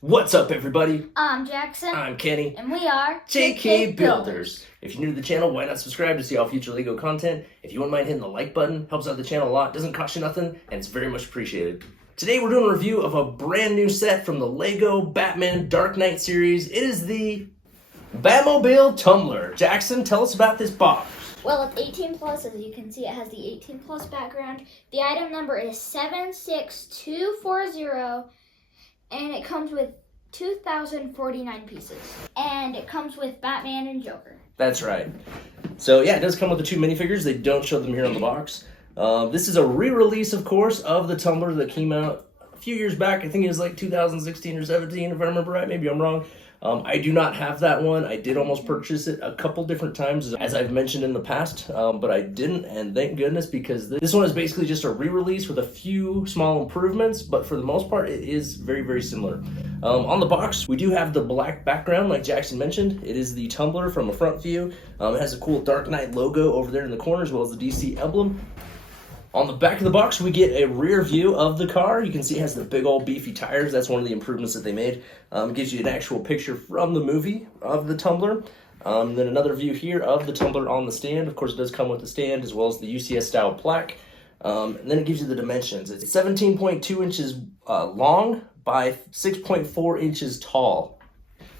What's up, everybody? I'm Jackson. I'm Kenny. And we are JK Builders. If you're new to the channel, why not subscribe to see all future LEGO content? If you wouldn't mind hitting the like button, helps out the channel a lot, doesn't cost you nothing, and it's very much appreciated. Today we're doing a review of a brand new set from the LEGO Batman Dark Knight series. It is the Batmobile Tumbler. Jackson, tell us about this box. Well, it's 18 plus. As you can see, it has the 18 plus background. The item number is 76240, and it comes with 2,049 pieces. And it comes with Batman and Joker. That's right. So yeah, it does come with the two minifigures. They don't show them here on the box. This is a re-release, of course, of the Tumbler that came out a few years back. I think it was like 2016 or 17, if I remember right. Maybe I'm wrong. I do not have that one. I did almost purchase it a couple different times, as I've mentioned in the past, but I didn't, and thank goodness, because this one is basically just a re-release with a few small improvements, but for the most part, it is very, very similar. On the box, we do have the black background, like Jackson mentioned. It is the Tumbler from a front view. It has a cool Dark Knight logo over there in the corner, as well as the DC emblem. On the back of the box, we get a rear view of the car. You can see it has the big old beefy tires. That's one of the improvements that they made. It gives you an actual picture from the movie of the Tumbler. Then another view here of the Tumbler on the stand. Of course, it does come with the stand as well as the UCS style plaque. And then it gives you the dimensions. It's 17.2 inches long by 6.4 inches tall.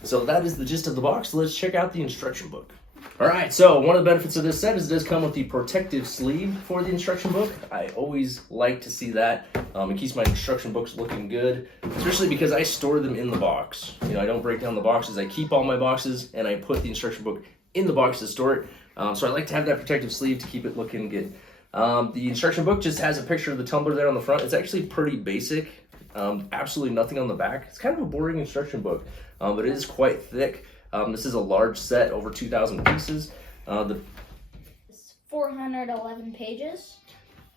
So that is the gist of the box. Let's check out the instruction book. Alright, so one of the benefits of this set is it does come with the protective sleeve for the instruction book. I always like to see that. It keeps my instruction books looking good, especially because I store them in the box. You know, I don't break down the boxes. I keep all my boxes, and I put the instruction book in the box to store it. So I like to have that protective sleeve to keep it looking good. The instruction book just has a picture of the Tumbler there on the front. It's actually pretty basic. Absolutely nothing on the back. It's kind of a boring instruction book, but it is quite thick. This is a large set, over 2,000 pieces. It's 411 pages.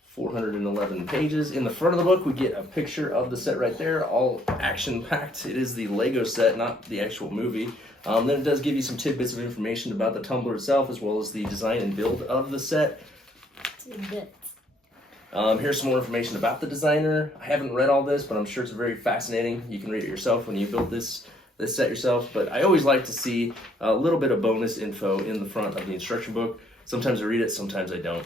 411 pages. In the front of the book, we get a picture of the set right there, all action-packed. It is the Lego set, not the actual movie. Then it does give you some tidbits of information about the Tumbler itself, as well as the design and build of the set. Here's some more information about the designer. I haven't read all this, but I'm sure it's very fascinating. You can read it yourself when you build this set yourself, but I always like to see a little bit of bonus info in the front of the instruction book. Sometimes I read it, sometimes I don't.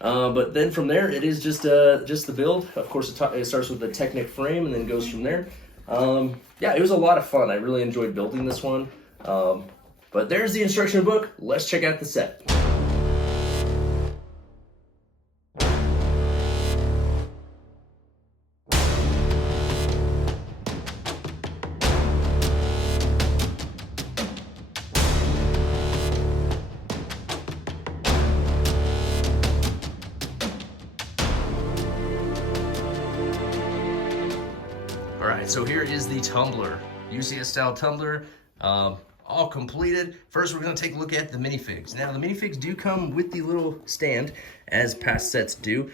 But then from there, it is just the build. Of course, it starts with the Technic frame and then goes from there. Yeah, it was a lot of fun. I really enjoyed building this one. But there's the instruction book. Let's check out the set. Alright, so here is the Tumbler, UCS style Tumbler, all completed. First, we're going to take a look at the minifigs. Now, the minifigs do come with the little stand, as past sets do.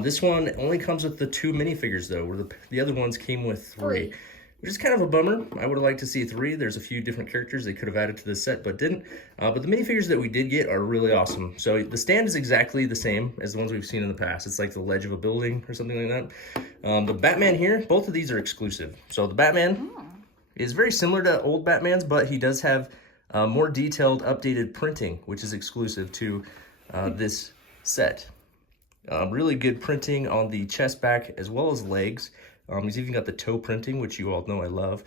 This one only comes with the two minifigures, though, where the other ones came with three. Which is kind of a bummer. I would have liked to see three. There's a few different characters they could have added to this set, but didn't. But the minifigures that we did get are really awesome. So the stand is exactly the same as the ones we've seen in the past. It's like the ledge of a building or something like that. The Batman here, both of these are exclusive. So the Batman is very similar to old Batman's, but he does have more detailed, updated printing, which is exclusive to this set. Really good printing on the chest, back, as well as legs. He's even got the toe printing, which you all know I love.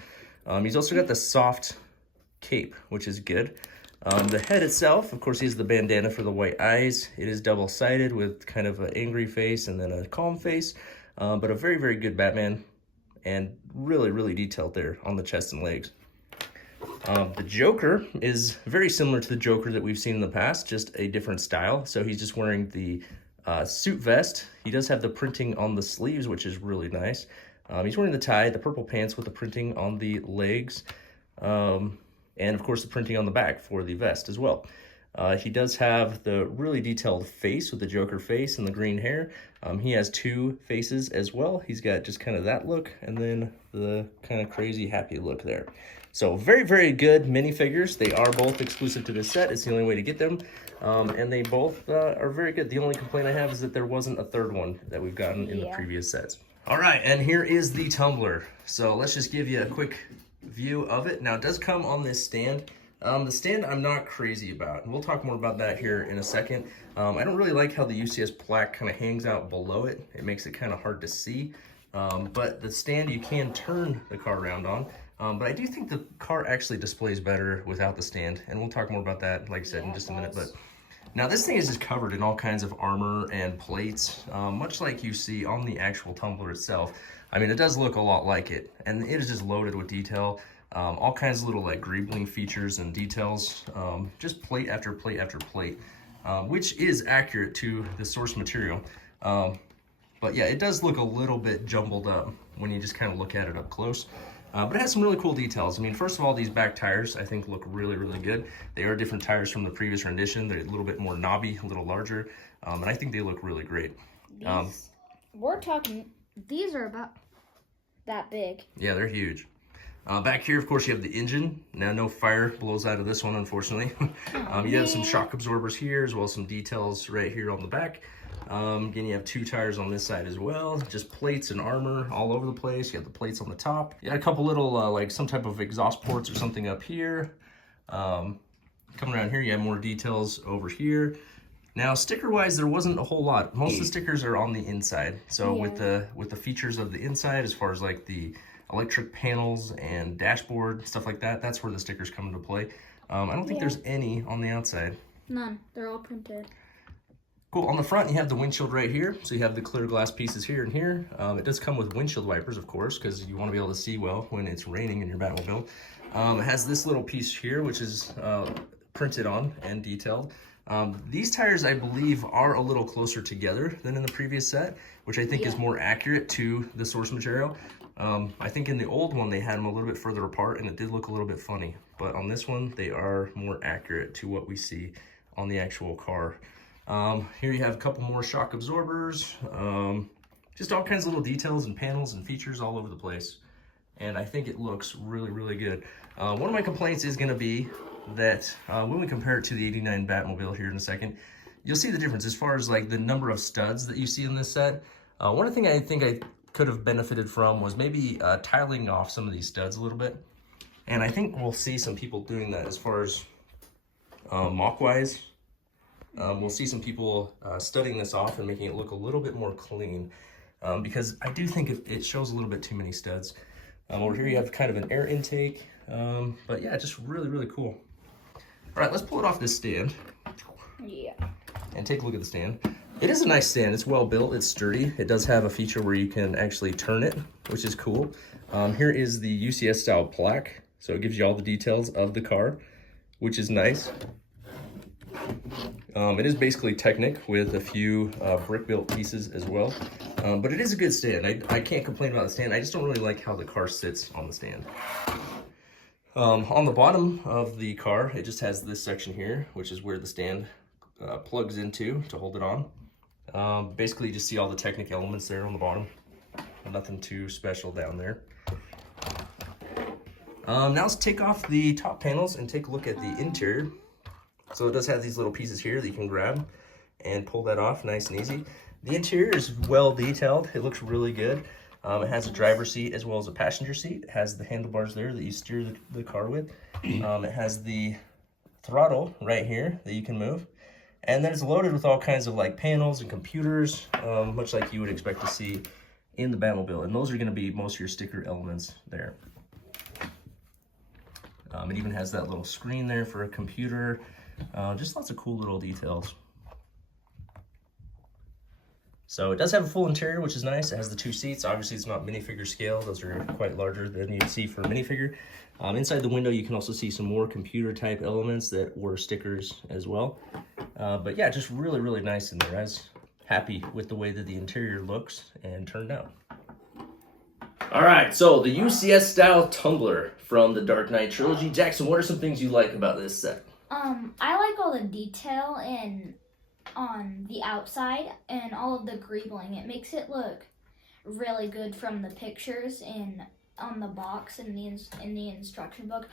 He's also got the soft cape, which is good. The head itself, of course, he has the bandana for the white eyes. It is double-sided with kind of an angry face and then a calm face. But a very, very good Batman, and really, really detailed there on the chest and legs. The Joker is very similar to the Joker that we've seen in the past, just a different style. So he's just wearing the suit vest. He does have the printing on the sleeves, which is really nice. He's wearing the tie, the purple pants with the printing on the legs, and of course the printing on the back for the vest as well. He does have the really detailed face with the Joker face and the green hair. He has two faces as well. He's got just kind of that look and then the kind of crazy happy look there. So very, very good minifigures. They are both exclusive to this set. It's the only way to get them. And they both are very good. The only complaint I have is that there wasn't a third one that we've gotten in the previous sets. All right, and here is the Tumbler. So let's just give you a quick view of it. Now, it does come on this stand. The stand I'm not crazy about, and we'll talk more about that here in a second. I don't really like how the UCS plaque kind of hangs out below it. It makes it kind of hard to see. But the stand you can turn the car around on. But I do think the car actually displays better without the stand, and we'll talk more about that, like I said, in just a minute. But now this thing is just covered in all kinds of armor and plates, much like you see on the actual tumbler itself. I mean, it does look a lot like it, and it is just loaded with detail. All kinds of little like greebling features and details, just plate after plate after plate, which is accurate to the source material. But yeah, it does look a little bit jumbled up when you just kind of look at it up close. But it has some really cool details. I mean, first of all, these back tires, I think, look really, really good. They are different tires from the previous rendition. They're a little bit more knobby, a little larger, and I think they look really great. These are about that big. Yeah, they're huge. Back here, of course, you have the engine. Now, no fire blows out of this one, unfortunately. You have some shock absorbers here, as well as some details right here on the back. Again, you have 2 tires on this side as well. Just plates and armor all over the place. You have the plates on the top. You got a couple little, like some type of exhaust ports or something up here. Coming around here, you have more details over here. Now, sticker-wise, there wasn't a whole lot. Most of the stickers are on the inside. So with the features of the inside, as far as like the electric panels and dashboard, stuff like that, that's where the stickers come into play. I don't think there's any on the outside. None. They're all printed. Cool. On the front, you have the windshield right here. So you have the clear glass pieces here and here. It does come with windshield wipers, of course, because you want to be able to see well when it's raining in your Batmobile. It has this little piece here, which is printed on and detailed. These tires, I believe, are a little closer together than in the previous set, which I think is more accurate to the source material. I think in the old one, they had them a little bit further apart, and it did look a little bit funny. But on this one, they are more accurate to what we see on the actual car. Here you have a couple more shock absorbers, just all kinds of little details and panels and features all over the place. And I think it looks really, really good. One of my complaints is going to be that when we compare it to the 89 Batmobile here in a second, you'll see the difference as far as like the number of studs that you see in this set. One of the things I think I could have benefited from was maybe tiling off some of these studs a little bit. And I think we'll see some people doing that as far as mock-wise. We'll see some people studying this off and making it look a little bit more clean, because I do think it shows a little bit too many studs. Over here you have kind of an air intake, but yeah, just really, really cool. All right, let's pull it off this stand. Yeah. And take a look at the stand. It is a nice stand. It's well built. It's sturdy. It does have a feature where you can actually turn it, which is cool. Here is the UCS style plaque. So it gives you all the details of the car, which is nice. It is basically Technic with a few brick-built pieces as well. But it is a good stand. I can't complain about the stand. I just don't really like how the car sits on the stand. On the bottom of the car, it just has this section here, which is where the stand plugs into to hold it on. Basically, you just see all the Technic elements there on the bottom. Nothing too special down there. Now let's take off the top panels and take a look at the interior. So it does have these little pieces here that you can grab and pull that off nice and easy. The interior is well detailed. It looks really good. It has a driver's seat as well as a passenger seat. It has the handlebars there that you steer the car with. It has the throttle right here that you can move. And then it's loaded with all kinds of like panels and computers, much like you would expect to see in the Batmobile. And those are going to be most of your sticker elements there. It even has that little screen there for a computer. Just lots of cool little details. So it does have a full interior, which is nice. It has the 2 seats. Obviously, it's not minifigure scale. Those are quite larger than you'd see for a minifigure. Inside the window, you can also see some more computer-type elements that were stickers as well. But yeah, just really, really nice in there. I was happy with the way that the interior looks and turned out. All right, so the UCS style tumbler from the Dark Knight trilogy. Jackson, what are some things you like about this set? I like all the detail on the outside and all of the greebling. It makes it look really good from the pictures on the box in the instruction book.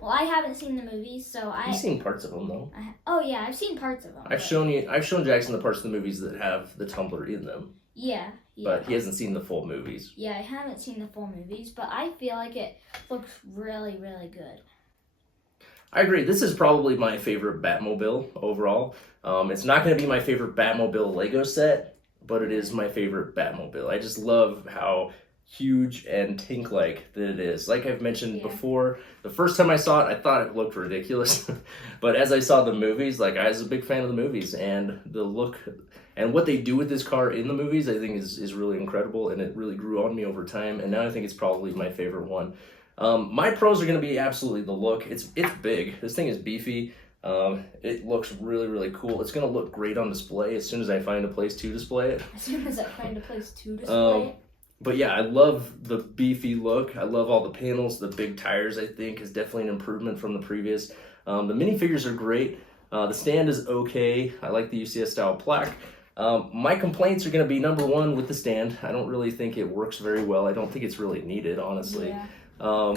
Well, I haven't seen the movies, so You've seen parts of them though. Oh yeah, I've seen parts of them. I've shown Jackson the parts of the movies that have the tumbler in them. Yeah, but he hasn't seen the full movies. Yeah, I haven't seen the full movies, but I feel like it looks really, really good. I agree. This is probably my favorite Batmobile overall. It's not going to be my favorite Batmobile Lego set, but it is my favorite Batmobile. I just love how huge and tank-like that it is. Like I've mentioned before, the first time I saw it, I thought it looked ridiculous. But as I saw the movies, like I was a big fan of the movies, and the look and what they do with this car in the movies, I think is really incredible, and it really grew on me over time, and now I think it's probably my favorite one. My pros are going to be absolutely the look. It's big. This thing is beefy. It looks really, really cool. It's going to look great on display as soon as I find a place to display it. As soon as I find a place to display it. But yeah, I love the beefy look. I love all the panels. The big tires, I think, is definitely an improvement from the previous. The minifigures are great. The stand is okay. I like the UCS style plaque. My complaints are going to be number one with the stand. I don't really think it works very well. I don't think it's really needed, honestly. Yeah.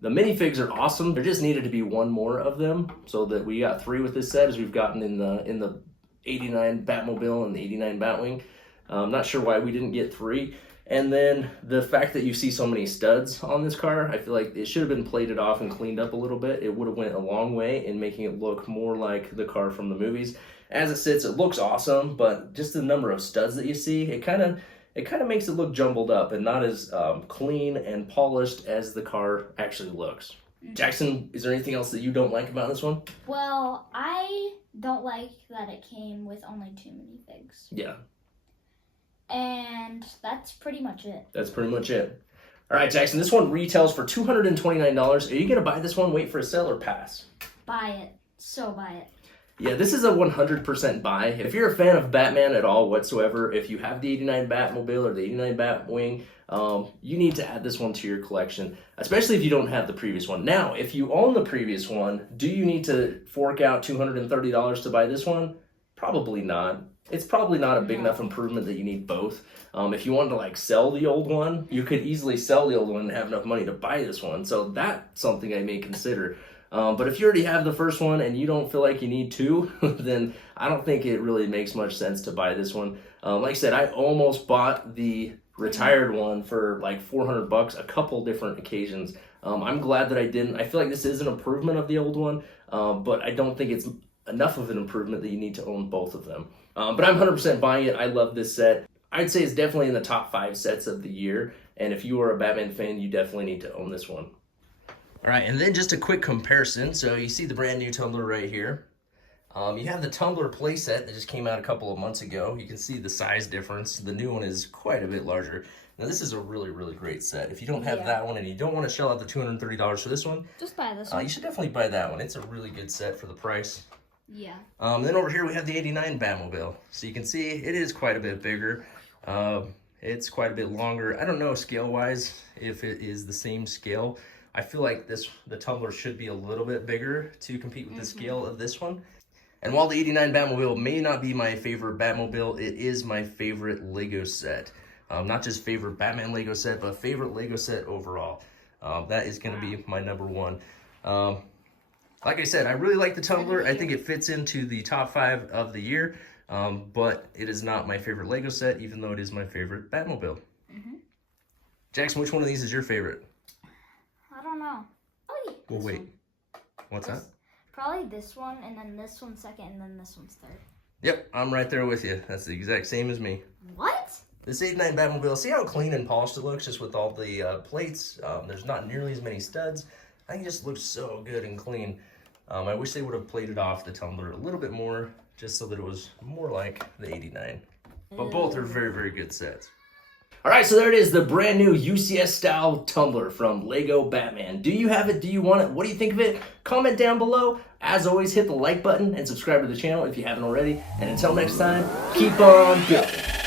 The minifigs are awesome. There just needed to be one more of them, so that we got 3 with this set, as we've gotten in the 89 Batmobile and the 89 Batwing. I'm not sure why we didn't get 3. And then the fact that you see so many studs on this car, I feel like it should have been plated off and cleaned up a little bit. It would have went a long way in making it look more like the car from the movies. As it sits, it looks awesome, but just the number of studs that you see, it kind of makes it look jumbled up and not as clean and polished as the car actually looks. Jackson, is there anything else that you don't like about this one? Well, I don't like that it came with only 2 minifigs. Yeah. And that's pretty much it. That's pretty much it. All right, Jackson, this one retails for $229. Are you going to buy this one, wait for a sale, or pass? Buy it. So buy it. Yeah, this is a 100% buy. If you're a fan of Batman at all whatsoever, if you have the 89 Batmobile or the 89 Batwing, you need to add this one to your collection, especially if you don't have the previous one. Now, if you own the previous one, do you need to fork out $230 to buy this one? Probably not. It's probably not a big enough improvement that you need both. If you wanted to like sell the old one, you could easily sell the old one and have enough money to buy this one. So that's something I may consider. But if you already have the first one and you don't feel like you need 2, then I don't think it really makes much sense to buy this one. Like I said, I almost bought the retired one for like $400 a couple different occasions. I'm glad that I didn't. I feel like this is an improvement of the old one, but I don't think it's enough of an improvement that you need to own both of them. But I'm 100% buying it. I love this set. I'd say it's definitely in the top 5 sets of the year. And if you are a Batman fan, you definitely need to own this one. All right, and then just a quick comparison. So you see the brand new Tumbler right here. You have the Tumbler playset that just came out a couple of months ago. You can see the size difference. The new one is quite a bit larger. Now this is a really, really great set. If you don't have that one and you don't want to shell out the $230 for this one, just buy this one. You should definitely buy that one. It's a really good set for the price. Yeah. Then over here we have the 89 Batmobile. So you can see it is quite a bit bigger. It's quite a bit longer. I don't know scale-wise if it is the same scale. I feel like the Tumbler should be a little bit bigger to compete with the scale of this one. And while the 89 Batmobile may not be my favorite Batmobile, it is my favorite Lego set. Not just favorite Batman Lego set, but favorite Lego set overall. That is going to be my number 1. Like I said, I really like the Tumbler. I think it fits into the top 5 of the year, but it is not my favorite Lego set, even though it is my favorite Batmobile. Jackson, which one of these is your favorite? I don't know. Well, wait. What's that? Probably this one, and then this one second, and then this one's third. Yep, I'm right there with you. That's the exact same as me. What? This 89 Batmobile, see how clean and polished it looks just with all the plates? There's not nearly as many studs. I think it just looks so good and clean. I wish they would have plated off the Tumbler a little bit more, just so that it was more like the 89. But both are very, very good sets. All right, so there it is, the brand new UCS style Tumbler from Lego Batman. Do you have it? Do you want it? What do you think of it? Comment down below. As always, hit the like button and subscribe to the channel if you haven't already. And until next time, keep on building.